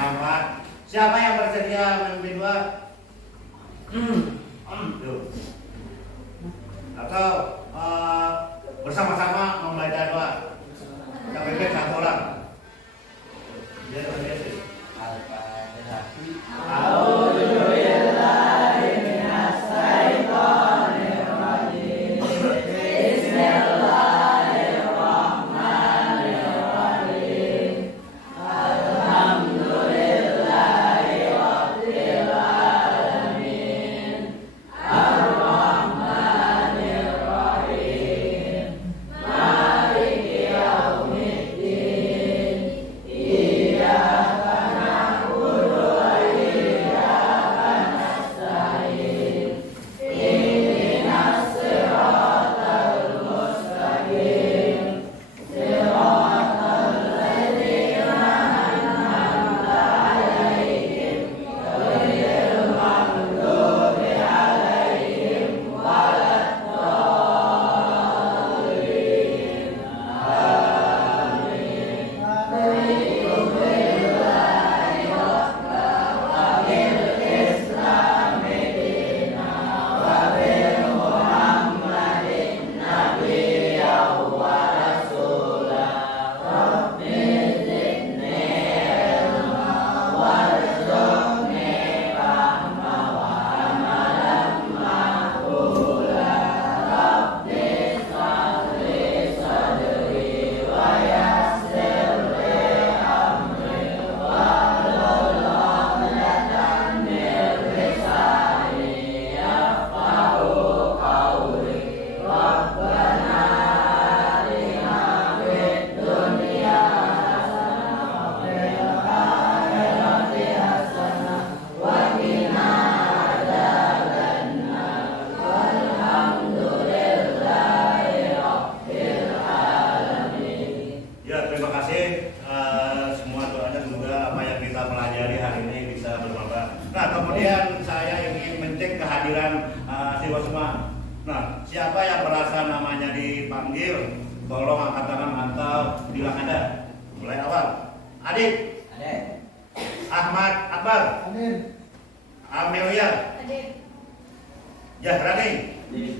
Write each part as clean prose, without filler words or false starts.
Ahmad. Siapa yang bersedia memimpin dua? Tuh. Atau bersama-sama membaca doa. Kita pimpin satu orang. Dia bersedia. Al-Fatihah. Kemudian saya ingin mencek kehadiran siswa semua. Nah, siapa yang merasa namanya dipanggil, tolong angkat tangan atau bilang ada. Mulai awal. Adit. Adit. Ahmad Akbar. Adit. Amelia. Adit. Jahrani. Adit.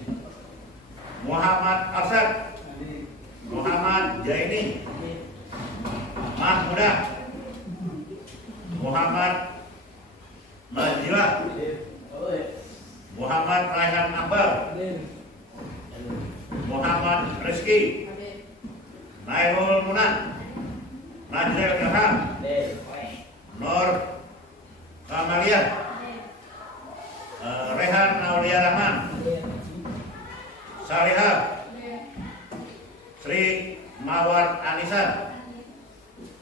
Muhammad Arsyad. Adit. Muhammad Jaini. Adit. Mahmudah. Muhammad Najila. Muhammad Raihan Akbar. Muhammad Rizki. Nairul Munah. Najril Ilham. Nur Kamalia. Rehan Aulia Rahman. Salihah. Sri Mawar Anissa.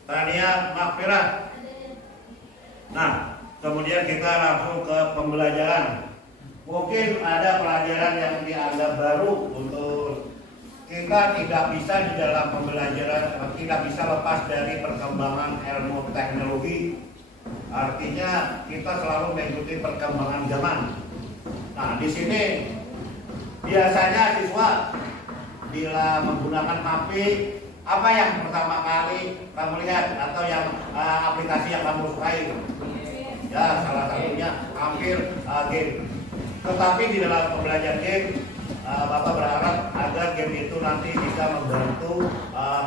Tania Makfirah. Nah, kemudian kita langsung ke pembelajaran. Mungkin ada pelajaran yang dianggap baru untuk kita tidak bisa di dalam pembelajaran, tidak bisa lepas dari perkembangan ilmu teknologi. Artinya kita selalu mengikuti perkembangan zaman. Nah, di sini biasanya siswa bila menggunakan HP, apa yang pertama kali kamu lihat atau yang aplikasi yang kamu sukai? Ya, salah satunya hampir game. Tetapi di dalam pembelajaran game, Bapak berharap agar game itu nanti bisa membantu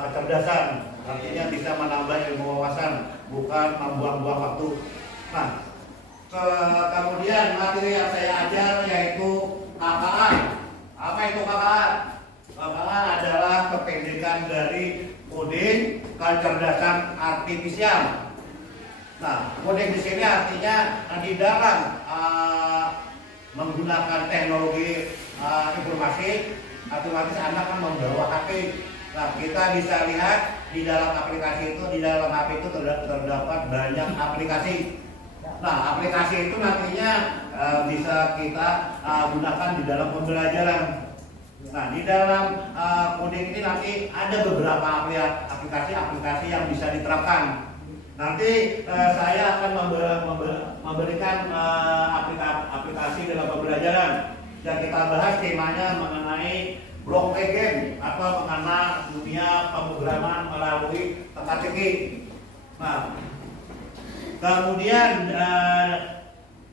kecerdasan, artinya bisa menambah ilmu wawasan, bukan membuang-buang waktu. Nah, kemudian materi yang saya ajar yaitu KKA. Apa itu KKA? KKA adalah kependekan dari coding kecerdasan artifisial. Nah, coding di sini artinya di dalam menggunakan teknologi informasi, otomatis Anda kan membawa HP. Nah, kita bisa lihat di dalam aplikasi itu, di dalam HP itu terdapat banyak aplikasi. Nah, aplikasi itu nantinya bisa kita gunakan di dalam pembelajaran. Nah, di dalam coding ini nanti ada beberapa aplikasi-aplikasi yang bisa diterapkan. Nanti saya akan memberikan aplikasi dalam pembelajaran yang kita bahas temanya mengenai blockchain game atau mengenai dunia pemrograman melalui teka-teki. Nah, Kemudian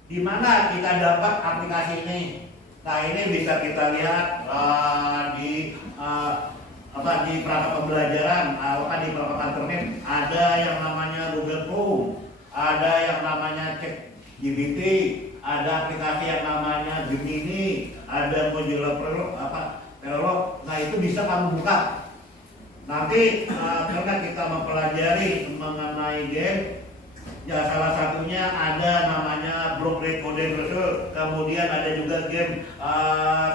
di mana kita dapat aplikasi ini? Nah, ini bisa kita lihat di perangkat pembelajaran, di perangkat internet ada yang namanya Google Chrome, ada yang namanya ChatGPT, ada aplikasi yang namanya Gemini, ada Mozilla Prolog. Nah, itu bisa kamu buka. Nanti karena kita mempelajari mengenai game, ya salah satunya ada namanya Block Code Browser, kemudian ada juga game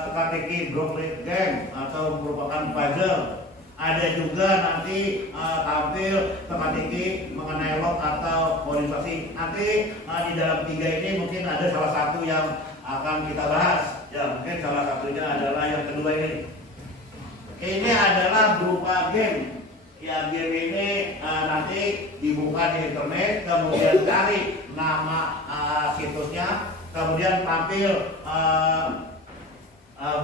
teka-teki Block Game atau merupakan puzzle. Ada juga nanti tampil teka-teki mengenai log atau organisasi. Nanti di dalam tiga ini mungkin ada salah satu yang akan kita bahas. Ya, mungkin salah satunya adalah yang kedua ini. Ini adalah berupa game. Ya, game ini nanti dibuka di internet, kemudian cari nama situsnya, kemudian tampil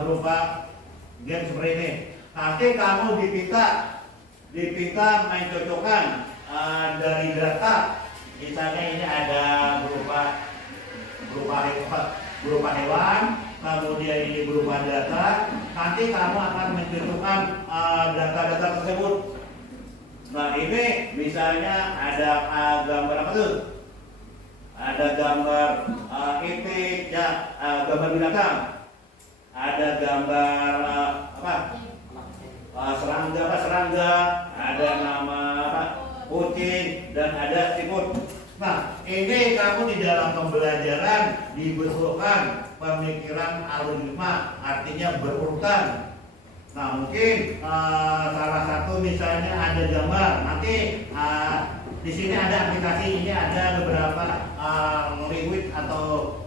berupa game seperti ini. Nanti kamu dipinta mencocokkan dari data. Misalnya ini ada berupa hewan, kemudian ini berupa data. Nanti kamu akan mencocokkan data-data tersebut. Nah, ini misalnya ada gambar apa tuh? Ada gambar itik, ya, gambar binatang. Ada gambar serangga, ada nama kucing, dan ada siput. Nah, ini kamu di dalam pembelajaran dibutuhkan pemikiran algoritma, artinya berurutan. Nah, mungkin salah satu misalnya ada gambar, nanti di sini ada aplikasi, ini ada beberapa language atau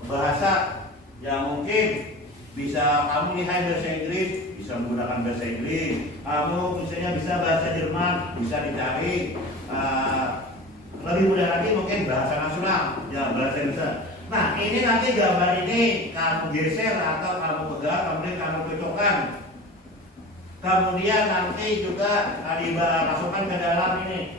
bahasa yang mungkin bisa kamu lihat bahasa Inggris, bisa menggunakan bahasa Inggris. Kamu misalnya bisa bahasa Jerman, bisa dicari. Lebih mudah lagi mungkin bahasa nasional, ya bahasa Indonesia. Nah, ini nanti gambar ini kamu geser atau kamu pegang, kemudian kamu cocokkan. Kemudian nanti juga dimasukkan ke dalam ini.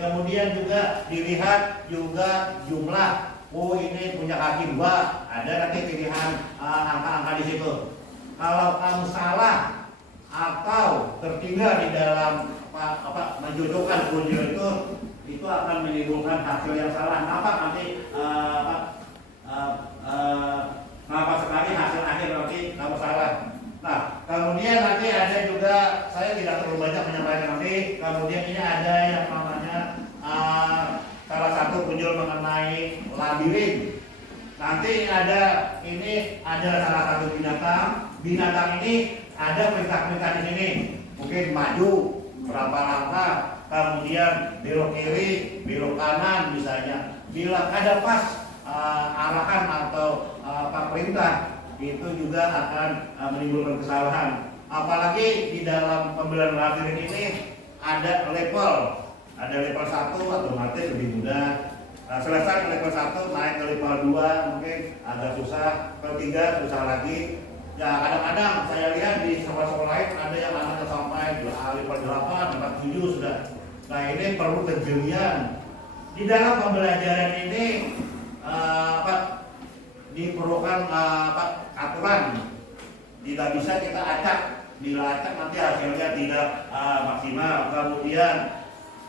Kemudian juga dilihat juga jumlah. Oh, ini punya kaki 2. Ada nanti pilihan angka-angka di situ. Kalau kamu salah atau tertinggal di dalam mencocokkan kunci itu akan menimbulkan hasil yang salah. Nampak nanti nampak sekali hasil akhir nanti kamu salah. Nah, kemudian nanti ada juga, saya tidak terlalu banyak menyampaikan nanti. Kemudian ini ada yang namanya salah satu muncul mengenai labirin. Nanti ini ada salah satu binatang. Binatang ini ada perintah-perintah di sini. Mungkin maju berapa langkah, kemudian belok kiri, belok kanan misalnya. Bila ada pas arahan atau perintah, itu juga akan menimbulkan kesalahan. Apalagi di dalam pembelajaran labirin ini ada level. Ada level 1 otomatis lebih mudah. Selesai level 1 naik ke level 2 mungkin agak susah, ke 3 susah lagi. Ya, kadang-kadang saya lihat di sekolah-sekolah lain ada yang anaknya sampai level 8, level 7 sudah. Nah, ini perlu kejelian. Di dalam pembelajaran ini diperlukan aturan. Tidak bisa kita acak. Bila acak nanti hasilnya tidak maksimal. Kemudian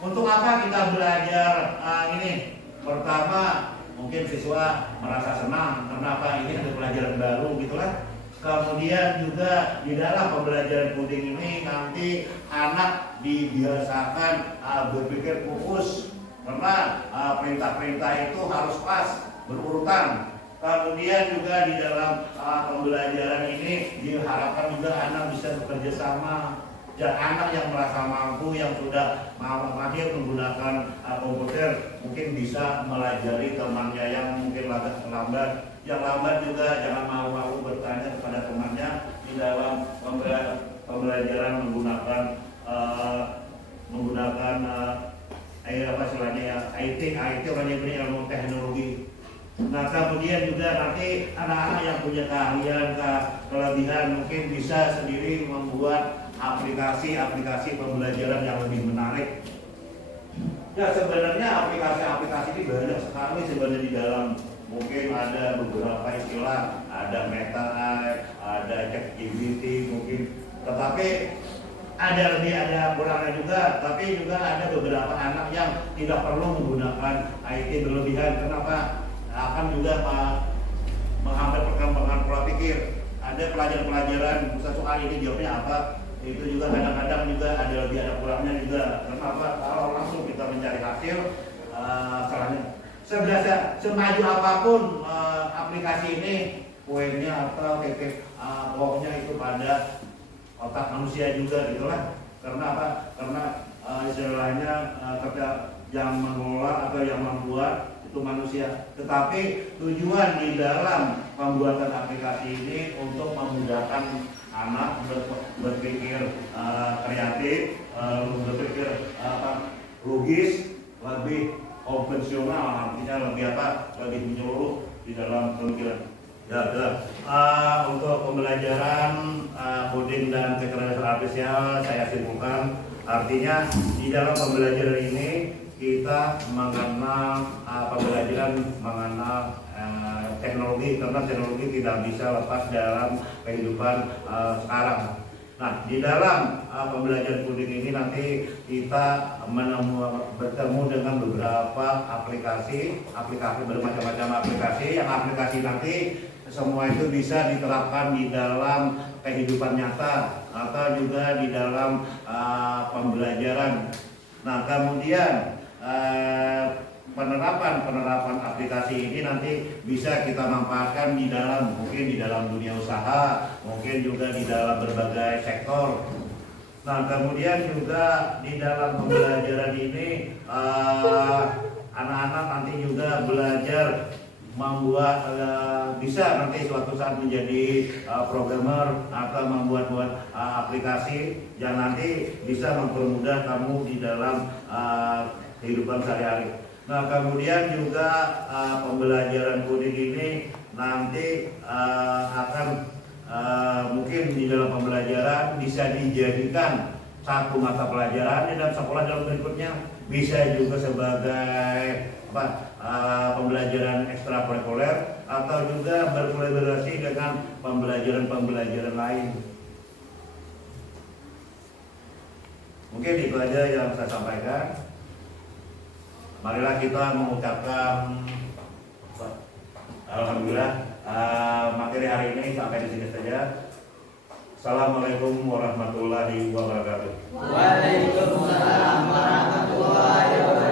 untuk apa kita belajar ini? Pertama, mungkin siswa merasa senang kenapa ini ada pelajaran baru gitulah. Kemudian juga di dalam pembelajaran coding ini nanti anak dibiasakan berpikir fokus, karena perintah-perintah itu harus pas, berurutan. Kemudian juga di dalam pembelajaran ini diharapkan juga anak bisa bekerja sama. Dan anak yang merasa mampu, yang sudah mahir menggunakan komputer, mungkin bisa melajari temannya yang mungkin agak lambat. Yang lambat juga jangan malu-malu bertanya kepada temannya di dalam pembelajaran menggunakan IT hanya ilmu teknologi. Nah, kemudian juga nanti anak-anak yang punya keahlian, kelebihan mungkin bisa sendiri membuat aplikasi pembelajaran yang lebih menarik. Ya, sebenarnya aplikasi ini banyak memahami sebenarnya di dalam. Mungkin ada beberapa istilah, ada meta AI, ada ChatGPT mungkin, tetapi ada kurangnya juga. Tapi juga ada beberapa anak yang tidak perlu menggunakan IT berlebihan. Kenapa? Akan juga menghambat perkembangan pola pikir. Ada pelajaran-pelajaran, misalnya soal ini jawabnya apa, itu juga kadang-kadang juga ada lebih ada kurangnya juga. Kenapa? Kalau langsung kita mencari hasil, salahnya. Semaju apapun aplikasi ini, poinnya atau titik pokoknya itu pada otak manusia juga gitulah. Karena apa? Karena istilahnya yang mengelola atau yang membuat itu manusia. Tetapi tujuan di dalam pembuatan aplikasi ini untuk memudahkan anak berpikir kreatif, berpikir logis, lebih konvensional, artinya lebih lebih menyeluruh di dalam pemikiran. Untuk pembelajaran coding dan kecerdasan artifisial saya simpulkan, artinya di dalam pembelajaran ini kita mengenal pembelajaran mengenal teknologi, karena teknologi tidak bisa lepas dalam kehidupan sekarang. Nah, di dalam pembelajaran coding ini nanti kita bertemu dengan beberapa aplikasi bermacam-macam aplikasi, yang aplikasi nanti semua itu bisa diterapkan di dalam kehidupan nyata atau juga di dalam pembelajaran. Nah, kemudian penerapan aplikasi ini nanti bisa kita manfaatkan mungkin di dalam dunia usaha, mungkin juga di dalam berbagai sektor. Nah, kemudian juga di dalam pembelajaran ini anak-anak nanti juga belajar membuat bisa nanti suatu saat menjadi programmer atau membuat aplikasi yang nanti bisa mempermudah kamu di dalam kehidupan sehari-hari. Nah, kemudian juga pembelajaran coding ini nanti akan mungkin di dalam pembelajaran bisa dijadikan satu mata pelajaran dalam sekolah dalam berikutnya, bisa juga sebagai pembelajaran ekstrakurikuler atau juga berkolaborasi dengan pembelajaran lain. Mungkin itu aja yang saya sampaikan. Marilah kita mengucapkan alhamdulillah, materi hari ini sampai di sini saja. Assalamualaikum warahmatullahi wabarakatuh. Waalaikumsalam warahmatullahi wabarakatuh.